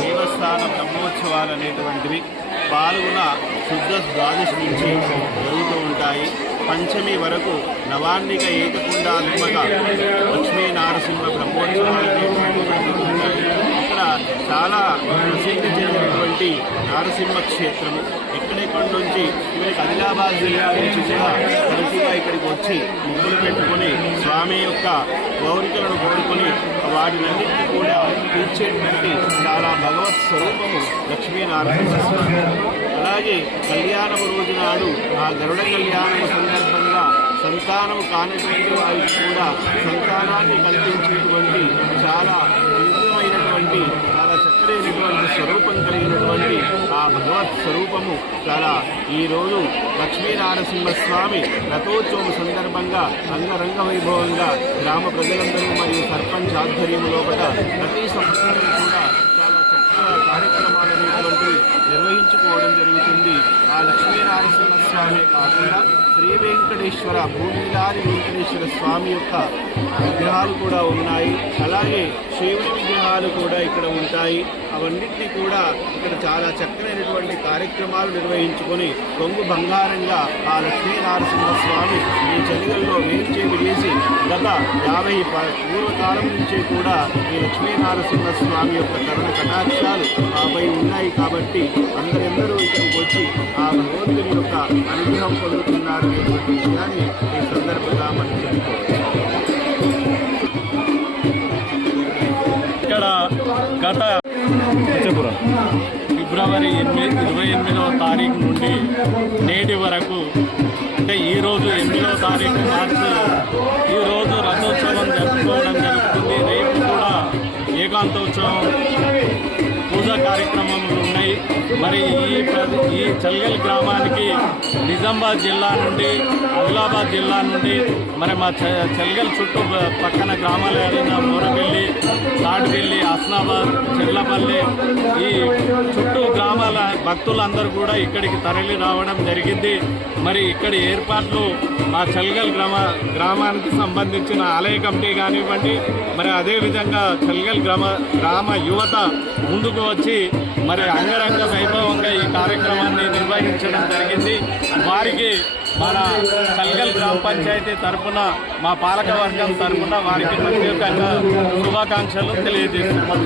దేవస్థాన బ్రహ్మోత్సవాలు అనేటువంటివి పాల్గొన శుద్ధ ద్వాదశి నుంచి జరుగుతూ ఉంటాయి. పంచమి వరకు నవాన్నిక ఏకకుండాత్మక లక్ష్మీ నారసింహ బ్రహ్మోత్సవాలు అనేటువంటివి ఉంటాయి. ఇక్కడ చాలా ప్రసిద్ధి చెందినటువంటి నారసింహ క్షేత్రము. ఎక్కడెక్కడి నుంచి ఇక్కడికి ఆదిలాబాద్ జిల్లా నుంచి కూడా తరచుగా ఇక్కడికి వచ్చి ముగ్గులు పెట్టుకొని స్వామి యొక్క కోరికలను కోరుకొని వాటినన్నింటినీ కూడా తీర్చేటువంటి చాలా భగవత్ స్వరూపము లక్ష్మీనారాయణ స్వామి. అలాగే కళ్యాణము రోజు నాడు ఆ గరుడ కళ్యాణము సందర్భంగా సంతానము కానటువంటి వారికి కూడా సంతానాన్ని కల్పించేటువంటి చాలా దివ్యమైనటువంటి చాలా చక్కరైనటువంటి స్వరూపం కలిగినటువంటి ఆ భగవత్ స్వరూపము చాలా ఈరోజు లక్ష్మీనారసింహస్వామి రథోత్సవం సందర్భంగా అంగరంగ వైభవంగా గ్రామ ప్రజలందరూ మరియు సర్పంచ్ ఆధ్వర్యం లోపల ప్రతి సంవత్సరం కూడా చాలా చక్కగా కార్యక్రమాలు అనేటువంటివి నిర్వహించుకోవడం జరుగుతుంది. ఆ లక్ష్మీనారసింహస్వామి కాకుండా శ్రీ వెంకటేశ్వర భూమిలాది వెంకటేశ్వర స్వామి యొక్క విగ్రహాలు కూడా ఉన్నాయి. అలాగే శివుడి విగ్రహాలు కూడా ఇక్కడ ఉంటాయి. అవన్నింటినీ కూడా ఇక్కడ చాలా చక్కనైనటువంటి కార్యక్రమాలు నిర్వహించుకొని కొంగు బంగారంగా ఆ లక్ష్మీనారసింహస్వామి ఈ చలిగల్లో వేయించేసి గత 50 పూర్వకాలం నుంచి కూడా ఈ లక్ష్మీనారసింహస్వామి యొక్క కరుణ కటాక్షాలు ఆపై ఉన్నాయి. కాబట్టి అందరెందరూ ఇక్కడికి వచ్చి ఆ భగవంతుని యొక్క అనుగ్రహం పొందుతున్నారు అనేటువంటి విషయాన్ని ఈ సందర్భంగా మనం చెప్పుకోవచ్చు. ఇక్కడ గత ఫిబ్రవరి 28వ తారీఖు నుండి నేటి వరకు అంటే ఈరోజు 8వ తారీఖు మార్చి ఈరోజు రథోత్సవం జరుపుకోవడం జరుగుతుంది. రేపు కూడా ఏకాంతోత్సవం పూజా కార్యక్రమాలు ఉన్నాయి. మరి ఈ చల్గల్ గ్రామానికి నిజామాబాద్ జిల్లా నుండి ఆదిలాబాద్ జిల్లా నుండి మరి మా చల్గల్ చుట్టూ పక్కన గ్రామాలు ఏదైనా మూరపల్లి, తాటిపల్లి, హస్నాబాద్, చెర్లపల్లి ఈ చుట్టూ గ్రామాల భక్తులందరూ కూడా ఇక్కడికి తరలి రావడం జరిగింది. మరి ఇక్కడి ఏర్పాట్లు మా చల్గల్ గ్రామానికి సంబంధించిన ఆలయ కమిటీ కానివ్వండి, మరి అదేవిధంగా చల్గల్ గ్రామ యువత ముందుకు వచ్చి మరి అంగరంగ వైభవంగా ఈ కార్యక్రమాన్ని నిర్వహించడం జరిగింది. వారికి మన చల్గల్ గ్రామ పంచాయతీ తరఫున మా పాలకవర్గం తరఫున వారికి ప్రత్యేకంగా శుభాకాంక్షలు తెలియజేస్తున్నాం.